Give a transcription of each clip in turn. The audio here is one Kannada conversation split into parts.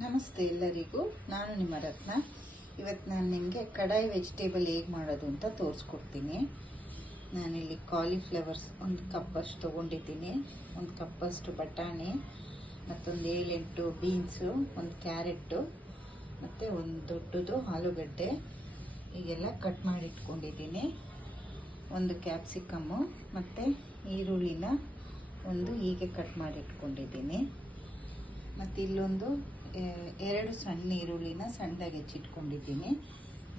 ನಮಸ್ತೆ ಎಲ್ಲರಿಗೂ, ನಾನು ನಿಮ್ಮ ರತ್ನ. ಇವತ್ತು ನಾನು ನಿಮಗೆ ಕಡಾಯಿ ವೆಜಿಟೇಬಲ್ ಹೇಗೆ ಮಾಡೋದು ಅಂತ ತೋರಿಸ್ಕೊಡ್ತೀನಿ. ನಾನಿಲ್ಲಿ ಕಾಲಿಫ್ಲವರ್ಸ್ 1 ಕಪ್ಪಷ್ಟು ತೊಗೊಂಡಿದ್ದೀನಿ, 1 ಕಪ್ಪಷ್ಟು ಬಟಾಣಿ, ಮತ್ತೊಂದು 7-8 ಬೀನ್ಸು, 1 ಕ್ಯಾರೆಟು, ಮತ್ತು ಒಂದು ದೊಡ್ಡದು ಆಲೂಗಡ್ಡೆ ಹೀಗೆಲ್ಲ ಕಟ್ ಮಾಡಿ ಇಟ್ಕೊಂಡಿದ್ದೀನಿ. 1 ಕ್ಯಾಪ್ಸಿಕಮ್ಮು ಮತ್ತು ಈರುಳ್ಳಿನ ಹೀಗೆ ಕಟ್ ಮಾಡಿ ಇಟ್ಕೊಂಡಿದ್ದೀನಿ. ಮತ್ತು ಇಲ್ಲೊಂದು 2 ಸಣ್ಣ ಈರುಳ್ಳಿನ ಸಣ್ಣದಾಗಿ ಹೆಚ್ಚಿಟ್ಕೊಂಡಿದ್ದೀನಿ.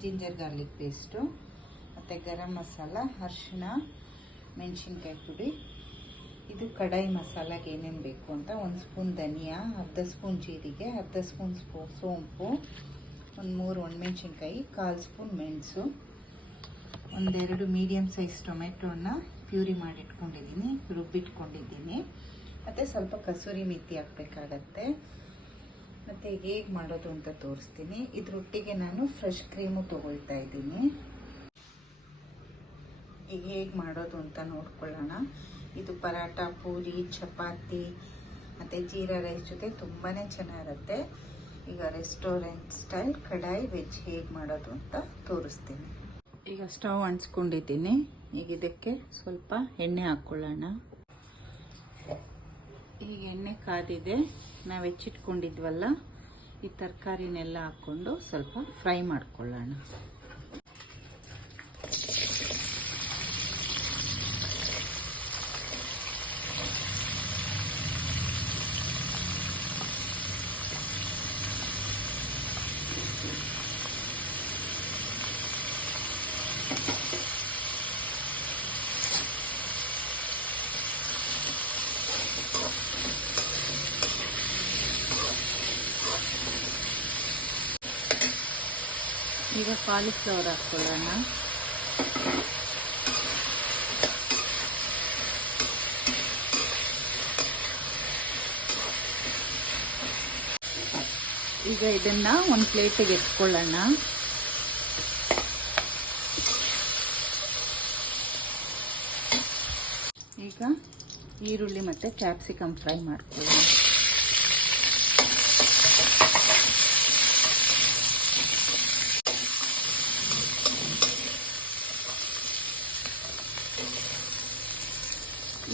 ಜಿಂಜರ್ ಗಾರ್ಲಿಕ್ ಪೇಸ್ಟು ಮತ್ತು ಗರಂ ಮಸಾಲ, ಅರಿಶಿಣ, ಮೆಣಸಿನ್ಕಾಯಿ ಪುಡಿ. ಇದು ಕಡಾಯಿ ಮಸಾಲಾಗೆ ಏನೇನು ಬೇಕು ಅಂತ: 1 ಸ್ಪೂನ್ ಧನಿಯಾ, ಅರ್ಧ ಸ್ಪೂನ್ ಜೀರಿಗೆ, ಅರ್ಧ ಸ್ಪೂನ್ ಸೋಂಪು, 3 ಒಣಮೆಣಸಿನ್ಕಾಯಿ, 1/4 ಸ್ಪೂನ್ ಮೆಣಸು, 1-2 ಮೀಡಿಯಮ್ ಸೈಜ್ ಟೊಮೆಟೊನ ಪ್ಯೂರಿ ಮಾಡಿಟ್ಕೊಂಡಿದ್ದೀನಿ, ರುಬ್ಬಿಟ್ಕೊಂಡಿದ್ದೀನಿ. ಮತ್ತು ಸ್ವಲ್ಪ ಕಸೂರಿ ಮೆಥಿ ಹಾಕಬೇಕಾಗತ್ತೆ. ಮತ್ತು ಹೇಗೆ ಮಾಡೋದು ಅಂತ ತೋರಿಸ್ತೀನಿ. ಇದರೊಟ್ಟಿಗೆ ನಾನು ಫ್ರೆಶ್ ಕ್ರೀಮು ತೊಗೊಳ್ತಾ ಇದ್ದೀನಿ. ಈಗ ಹೇಗೆ ಮಾಡೋದು ಅಂತ ನೋಡ್ಕೊಳ್ಳೋಣ. ಇದು ಪರಾಟ, ಪೂರಿ, ಚಪಾತಿ ಮತ್ತು ಜೀರಾ ರೈಸ್ ಜೊತೆ ತುಂಬಾ ಚೆನ್ನಾಗಿರುತ್ತೆ. ಈಗ ರೆಸ್ಟೋರೆಂಟ್ ಸ್ಟೈಲ್ ಕಡಾಯಿ ವೆಜ್ ಹೇಗೆ ಮಾಡೋದು ಅಂತ ತೋರಿಸ್ತೀನಿ. ಈಗ ಸ್ಟವ್ ಅಂಟಿಸ್ಕೊಂಡಿದ್ದೀನಿ. ಈಗ ಇದಕ್ಕೆ ಸ್ವಲ್ಪ ಎಣ್ಣೆ ಹಾಕ್ಕೊಳ್ಳೋಣ. ಈಗ ಎಣ್ಣೆ ಕಾದಿದೆ. ನಾವು ಹೆಚ್ಚಿಟ್ಕೊಂಡಿದ್ವಲ್ಲ ಈ ತರಕಾರಿನೆಲ್ಲ ಹಾಕ್ಕೊಂಡು ಸ್ವಲ್ಪ ಫ್ರೈ ಮಾಡ್ಕೊಳ್ಳೋಣ. ಈಗ ಕಾಲಿಫ್ಲವರ್ ಹಾಕ್ಕೊಳ್ಳೋಣ. ಈಗ ಇದನ್ನ ಒಂದು ಪ್ಲೇಟಿಗೆ ಎತ್ಕೊಳ್ಳೋಣ. ಈಗ ಈರುಳ್ಳಿ ಮತ್ತು ಕ್ಯಾಪ್ಸಿಕಮ್ ಫ್ರೈ ಮಾಡ್ಕೊಳ್ಳೋಣ.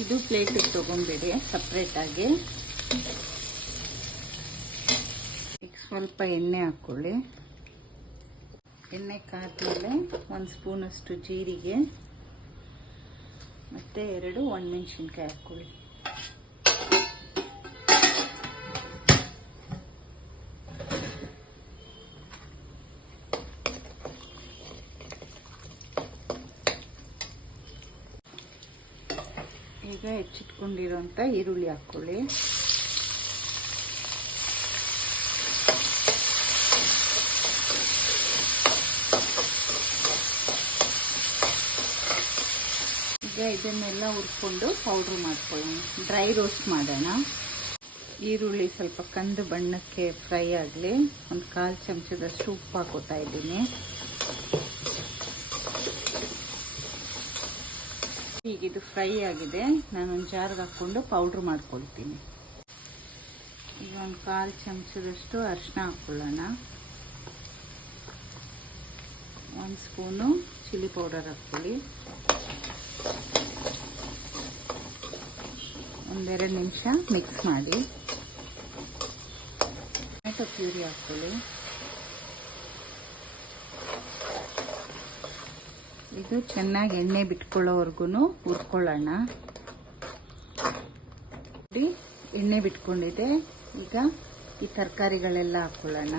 ಇದು ಪ್ಲೇಟಿಗೆ ತೊಗೊಂಬಿಡಿ ಸಪ್ರೇಟಾಗಿ. ಈಗ ಸ್ವಲ್ಪ ಎಣ್ಣೆ ಹಾಕ್ಕೊಳ್ಳಿ. ಎಣ್ಣೆ ಕಾದ್ಮೇಲೆ 1 ಸ್ಪೂನಷ್ಟು ಜೀರಿಗೆ ಮತ್ತು 2 ಒಣಮೆಣಸಿನ್ಕಾಯಿ ಹಾಕ್ಕೊಳ್ಳಿ. ಈಗ ಹೆಚ್ಚಿಟ್ಕೊಂಡಿರೋಂಥ ಈರುಳ್ಳಿ ಹಾಕ್ಕೊಳ್ಳಿ. ಈಗ ಇದನ್ನೆಲ್ಲ ಹುರ್ಕೊಂಡು ಪೌಡ್ರ್ ಮಾಡ್ಕೊಳ್ಳೋಣ. ಡ್ರೈ ರೋಸ್ಟ್ ಮಾಡೋಣ. ಈರುಳ್ಳಿ ಸ್ವಲ್ಪ ಕಂದು ಬಣ್ಣಕ್ಕೆ ಫ್ರೈ ಆಗಲಿ. 1/4 ಚಮಚದಷ್ಟು ಉಪ್ಪು ಹಾಕೋತಾ ಇದ್ದೀನಿ. ಈಗ ಇದು ಫ್ರೈ ಆಗಿದೆ. ನಾನೊಂದು ಜಾರ್ಗೆ ಹಾಕ್ಕೊಂಡು ಪೌಡ್ರ್ ಮಾಡ್ಕೊಳ್ತೀನಿ. ಈಗ 1/4 ಚಮಚದಷ್ಟು ಅರಿಶಿನ ಹಾಕ್ಕೊಳ್ಳೋಣ. 1 ಸ್ಪೂನು ಚಿಲ್ಲಿ ಪೌಡರ್ ಹಾಕ್ಕೊಳ್ಳಿ. 1-2 ನಿಮಿಷ ಮಿಕ್ಸ್ ಮಾಡಿ. ಟೊಮೆಟೊ ಪ್ಯೂರಿ ಹಾಕ್ಕೊಳ್ಳಿ. ಇದು ಚೆನ್ನಾಗಿ ಎಣ್ಣೆ ಬಿಟ್ಕೊಳ್ಳೋವರೆಗೂ ಹುರ್ಕೊಳ್ಳೋಣ. ಎಣ್ಣೆ ಬಿಟ್ಕೊಂಡಿದೆ. ಈಗ ಈ ತರಕಾರಿಗಳೆಲ್ಲ ಹಾಕ್ಕೊಳ್ಳೋಣ.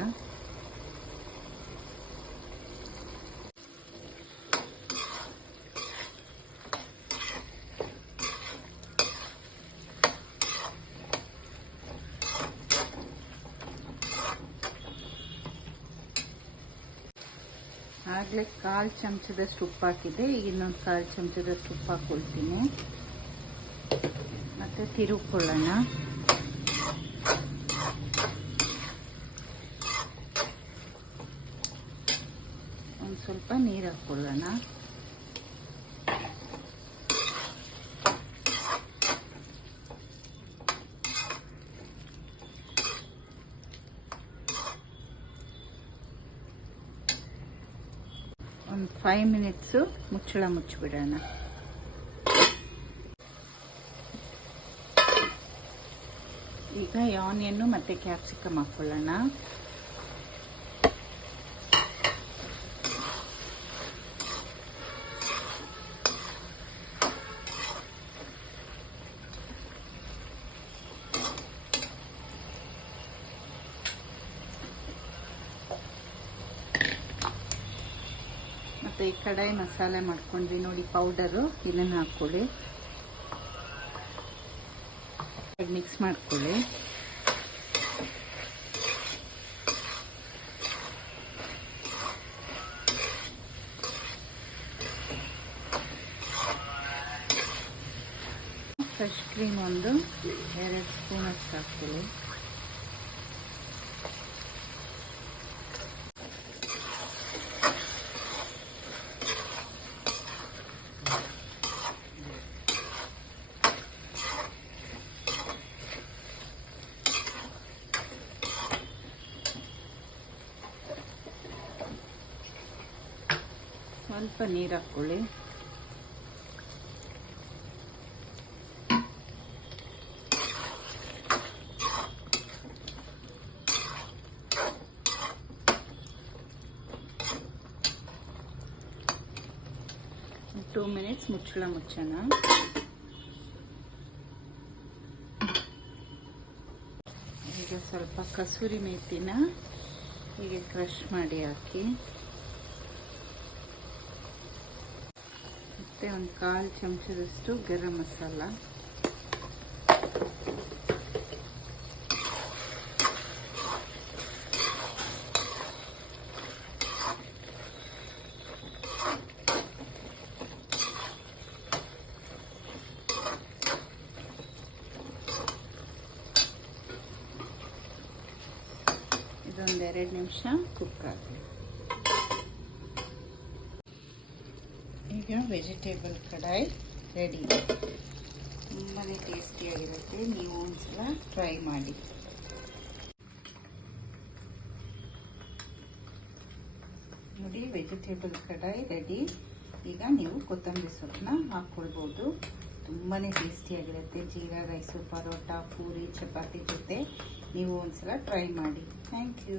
ಆಗಲೇ 1/4 ಚಮಚದಷ್ಟು ಉಪ್ಪು ಹಾಕಿದೆ. ಈಗ ಇನ್ನೊಂದು 1/4 ಚಮಚದಷ್ಟು ಉಪ್ಪು ಹಾಕ್ಕೊಳ್ತೀನಿ. ಮತ್ತು ತಿರುಗ್ಕೊಳ್ಳೋಣ. ಒಂದು ಸ್ವಲ್ಪ ನೀರು ಹಾಕ್ಕೊಳ್ಳೋಣ. ಒಂದು 5 ಮಿನಿಟ್ಸು ಮುಚ್ಚಳ ಮುಚ್ಚಿಬಿಡೋಣ. ಈಗ ಆನಿಯನ್ನು ಮತ್ತು ಕ್ಯಾಪ್ಸಿಕಮ್ ಹಾಕ್ಕೊಳ್ಳೋಣ. ಮತ್ತು ಈ ಕಡಾಯಿ ಮಸಾಲೆ ಮಾಡ್ಕೊಂಡ್ವಿ ನೋಡಿ ಪೌಡರು, ಇದನ್ನು ಹಾಕ್ಕೊಳ್ಳಿ. ಮಿಕ್ಸ್ ಮಾಡ್ಕೊಳ್ಳಿ. ಫ್ರೆಶ್ ಕ್ರೀಮ್ ಒಂದು 2 ಸ್ಪೂನ್ ಅಷ್ಟು ಹಾಕ್ಕೊಳ್ಳಿ. ಸ್ವಲ್ಪ ನೀರು ಹಾಕ್ಕೊಳ್ಳಿ. ಟೂ ಮಿನಿಟ್ಸ್ ಮುಚ್ಚಳ ಮುಚ್ಚೋಣ. ಈಗ ಸ್ವಲ್ಪ ಕಸೂರಿ ಮೇಥಿನ ಹೀಗೆ ಕ್ರಷ್ ಮಾಡಿ ಹಾಕಿ, ಮತ್ತು ಒಂದು 1/4 ಚಮಚದಷ್ಟು ಗರಂ ಮಸಾಲ, ಇದೊಂದು 2 ನಿಮಿಷ ಕುಕ್ ಆಗಲಿ. ಈಗ ವೆಜಿಟೇಬಲ್ ಕಡಾಯಿ ರೆಡಿ. ತುಂಬಾ ಟೇಸ್ಟಿಯಾಗಿರುತ್ತೆ, ನೀವು ಒಂದ್ಸಲ ಟ್ರೈ ಮಾಡಿ. ನೋಡಿ ವೆಜಿಟೇಬಲ್ ಕಡಾಯಿ ರೆಡಿ. ಈಗ ನೀವು ಕೊತ್ತಂಬರಿ ಸೊಪ್ಪನ್ನ ಹಾಕ್ಕೊಳ್ಬೋದು. ತುಂಬಾ ಟೇಸ್ಟಿಯಾಗಿರುತ್ತೆ. ಜೀರಾ ರೈಸು, ಪರೋಟ, ಪೂರಿ, ಚಪಾತಿ ಜೊತೆ ನೀವು ಒಂದ್ಸಲ ಟ್ರೈ ಮಾಡಿ. Thank you.